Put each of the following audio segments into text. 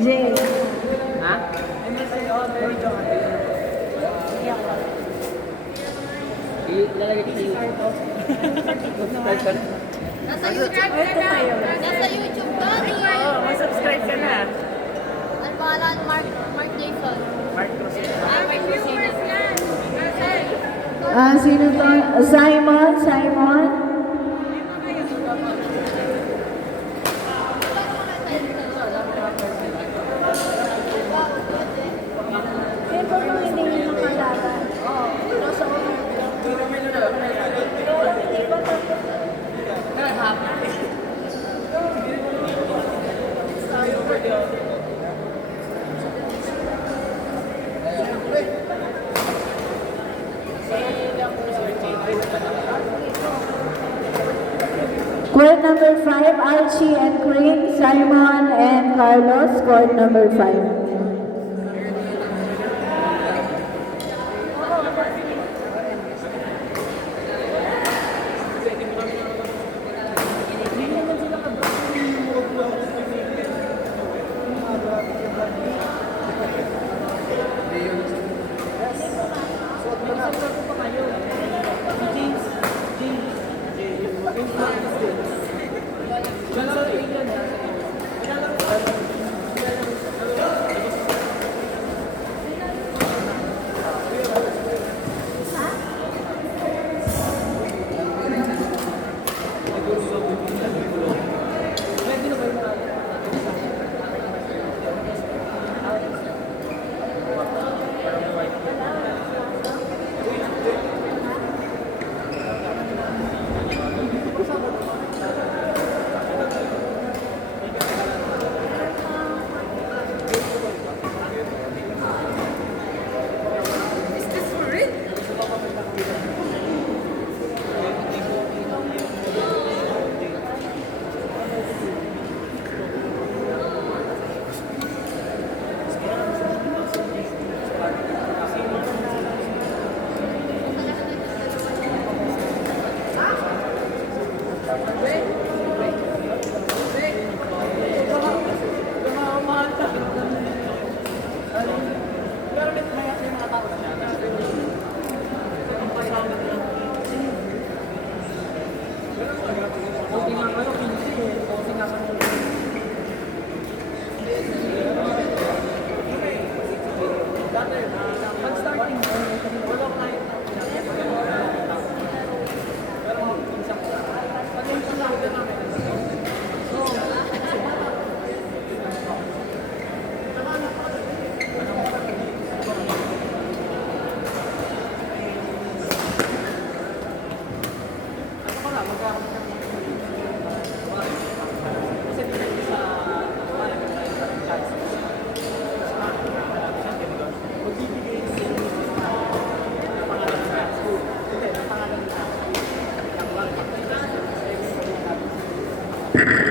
Jay. Ha? Ilalagay ko sa YouTube. Subscribe ka na. Nasa YouTube ka na. Nasa YouTube ka na. Oo, mag-subscribe ka na. Ang pangalan, Mark Jason. Mark Rosetta. Mark viewers yan. Sino to? Simon? Sino yung hindi nyo makalaban? Court number 5, Archie and Queen, Simon and Carlos. Court number 5.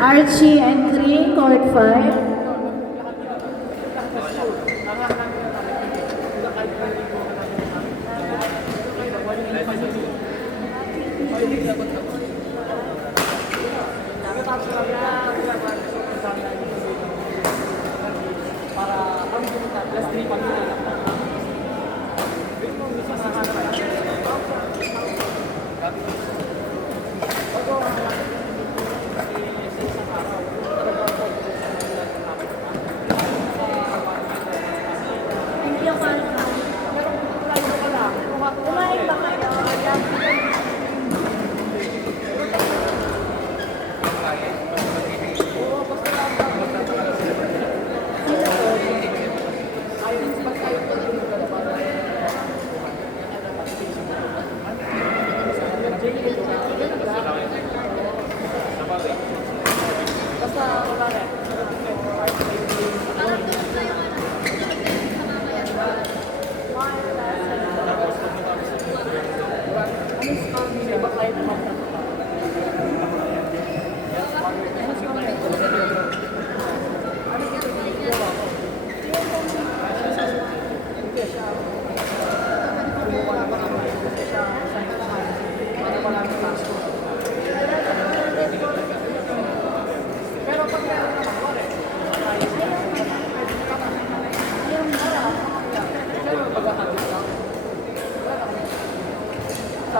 Archie and Cree, Court 5.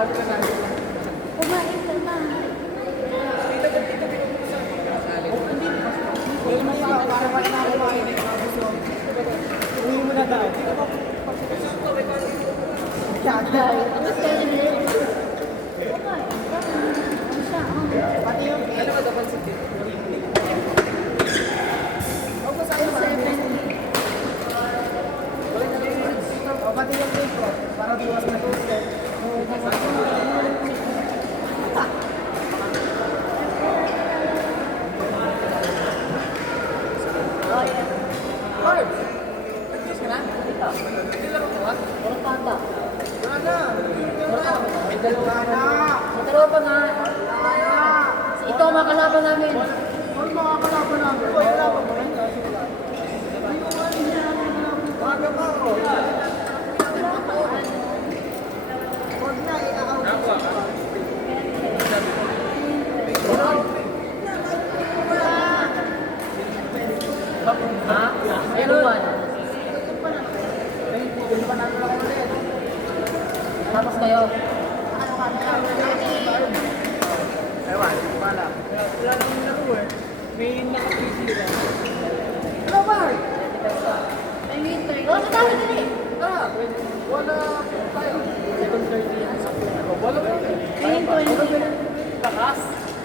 Kumain ka na. Uwi mo na daw. Pati yung ano ba dapat sa dito? Pati yung dito, para buwas na gusto. Barb! Nag-kiss ka na? Hindi lang ako ha? Wala na! May dalawa na! May dalawa pa nga. Ito ang makalaban namin. Ano mga kalaban namin? Wala pa ba? Baga pa ako. Huwag na, i-out. Ha? Meron ba? Tapos kayo. Ewan, wala. Wala naman ako eh. May naka-3 sila. Ano ba? May winter. Wala ka tayo din eh. Wala tayo. 7:30. Wala pa. Ngayon ko yun. Bakas.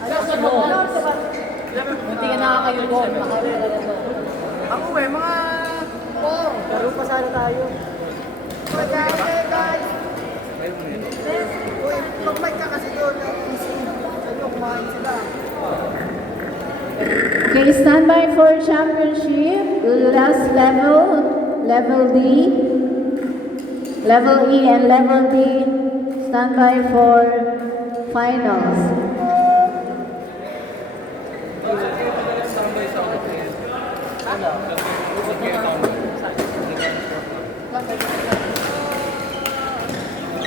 Alas mo. Hindi ka nakakayubo. Nakakayubo ka na. Ako eh, mga 4. Laro pa sana tayo. Okay, guys. Uy, mag-mic ka kasi doon. Ano, kumain sila. Okay, stand by for championship. Last level, level D, level E, and level D. Stand by for finals.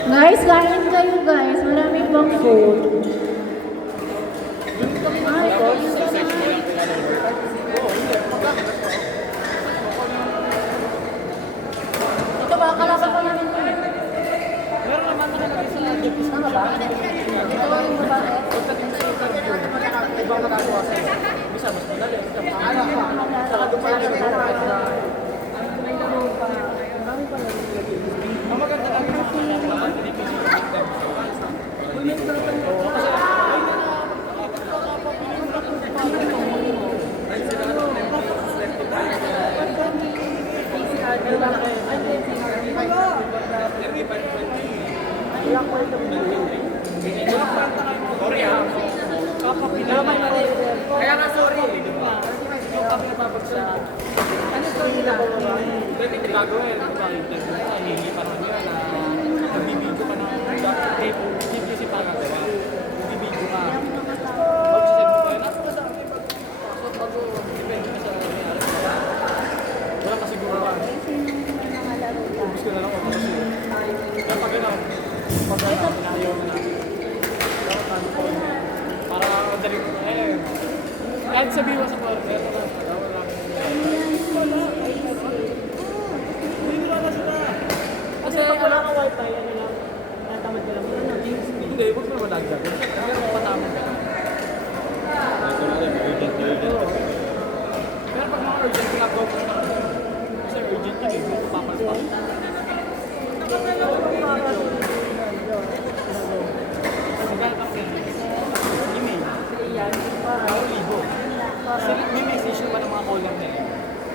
Guys, kain kayo guys. Marami pang food. Ito ba? Kalaban pa namin ito. Meron naman nakalagay sa Jepis. Tama ba? Ito ba yung babae? Ibang nagagawa sa'yo. Bisa, mas madali. Saka doon pa yung may laro pa. Marami pa lang. Ang maganda lang yung kaya nga sorry eh, di ba? Yung kami napapagsa. Ano ito nila? Pwede hindi gagawin. Di ba? Hindi pa naman yun na nagbibidyo ka ng tape. Hindi si Pagagawa. Nagbibidyo ka. Mag-save mo pa yun. Ako ba sa akin? Pasok bago. Depende ka sa may-ari. Wala ka siguro. Ubus ko na lang ako kasi. Kaya pag gano'n, pag gano'n, ayaw na natin. Para madali ko. Kahit sabihin mo sa partner, wala. Hindi wala sila. Kasi wala ka wifi, ano lang. Natamad ka lang. Hindi, huwag mo naman lagyan. Pero matamad ka. Pero pag mga urgent, pinagawa ko na. Kasi urgent ka eh, papalpak. Email. Libo. May message pa ng mga caller nila.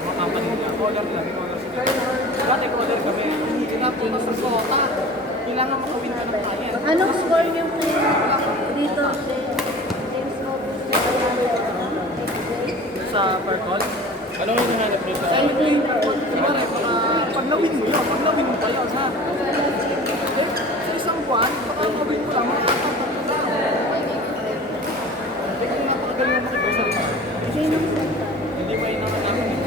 Mga company nila. Caller nila. May caller sila. Dati caller kami. Tinapos na sa SOTA. Kailangan makawin ka ng client. Anong score niyo po dito? Sa per call. Ano yung hinahanap dito? Pag nawin mo yun. Pag nawin mo pa yun. Ha? Sa isang buwan, baka mawin mo lang. Makakatapat mo lang. Hindi ko napakagaling mo makipag sa hindi pa inaman namin eh.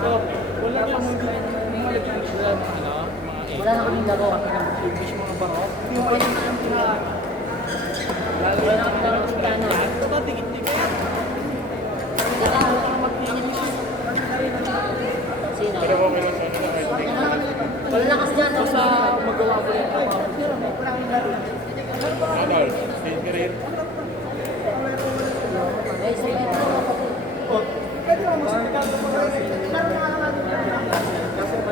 So, wala niya mo hindi malagyan sila mga Wala na kaming laro. English mga baro. Yung pa yung pinag lalo Wala na kaming laro sa plano. ito ba, tingin-tingin kaya? Wala na mag-English. Sino? Pero okay lang sa ano. Wala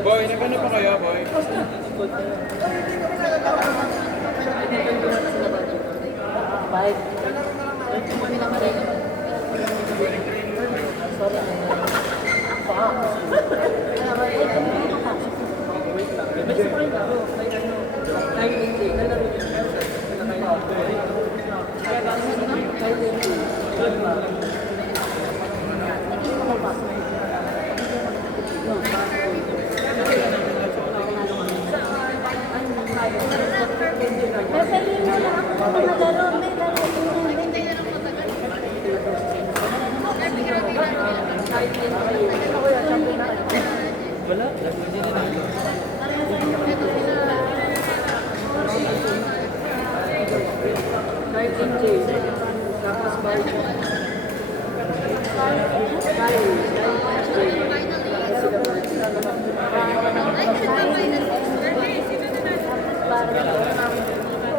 Boy, nagano pa kayo, boy? Pwede mo lang ako maglaro. May laro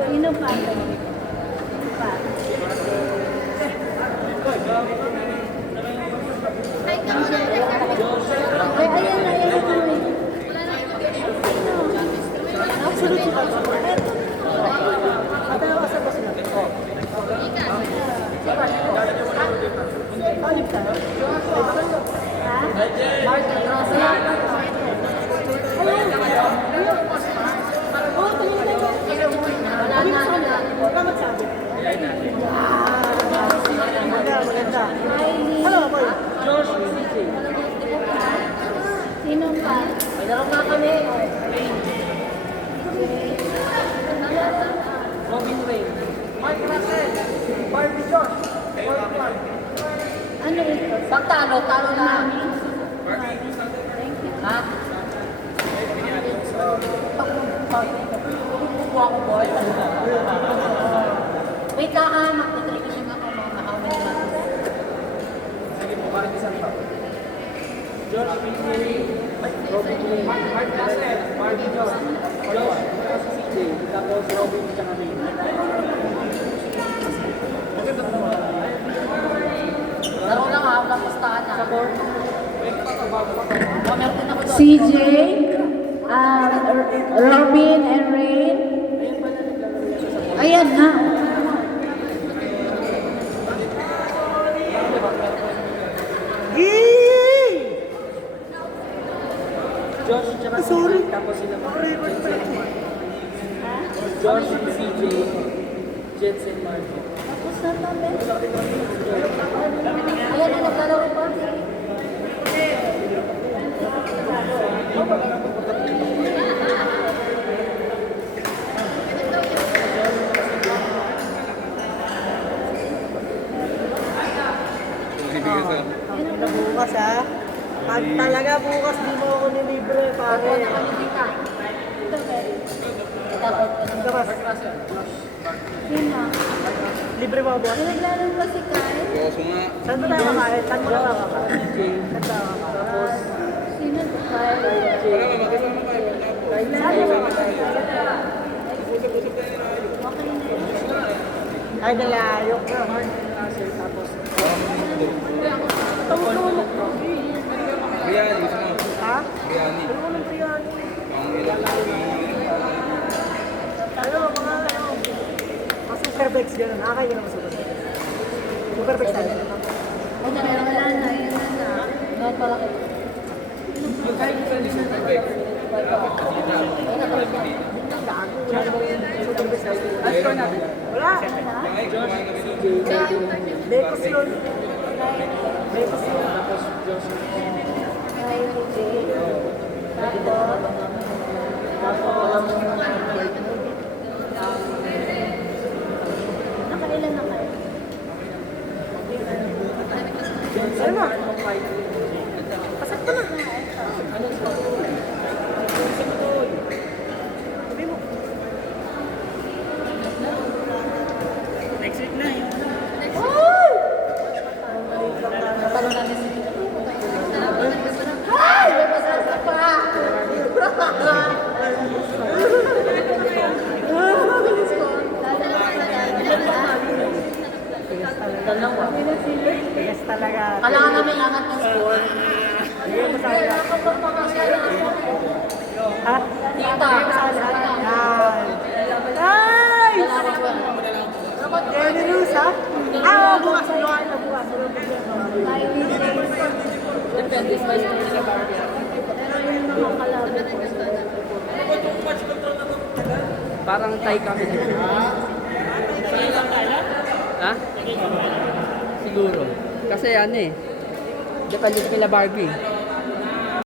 Sino pa? Ay, ayan na, ayan na. Sunod si Papa. Eto. Hello, boy. Sino pa? Laro nga kami. Robin Wayne. Mark Russell. Barbie Josh. Ano ito? Pag talo na. Ha? Kukuha ko, boy. Wait lang ha, magtitry ko siya mga how many months. George Pinary, Robin Lee, Mark Russell, Barbie Josh, tapos CJ, tapos Robin tsaka May. Laro lang ha, walang pustahan ha. Meron din ako doon. CJ, Robin and Rain. Ayan na. Josh tsaka CJ, tapos sila Josh, CJ, Jets and Marvin. Tapos na tabi. Ayan na, naglalaro pa. Bukas ha. Pag talaga bukas di mo ako nilibre, pare. Bukas. Sino? Libre mo ako bukas? Naglaro ba si Kai? Saan mo na kakain? Saan mo na kakain? Saan na kakain? Sino si Kai? Saan mo na kakain? Okay na yun. Ay, nalayok na. Tapos, Biryani, gusto mo? ha? Biryani. Ano mo ng biryani? Ang ilang Ano, mga ano? Mga superbex gano'n. Nakakain ka naman superbex. Superbex tayo. Okay, wala na. Yun na na. Not pala ko. Superbex tayo. Wala. Lekos yun. Lekos yun. tapos Josh. Kai, CJ. Tapos. Nakailan na kayo? Ano na? Pasok ka na. Sabi mo. Next week na yun. Natalo namin si Ay! May masasa pa! Dalawa. Tigas talaga. Kailangan namin angat ng score. yan, this was nila Barbie. Parang Thai kami. Ha? Siguro. Kasi ano eh. Depende sa kila Barbie.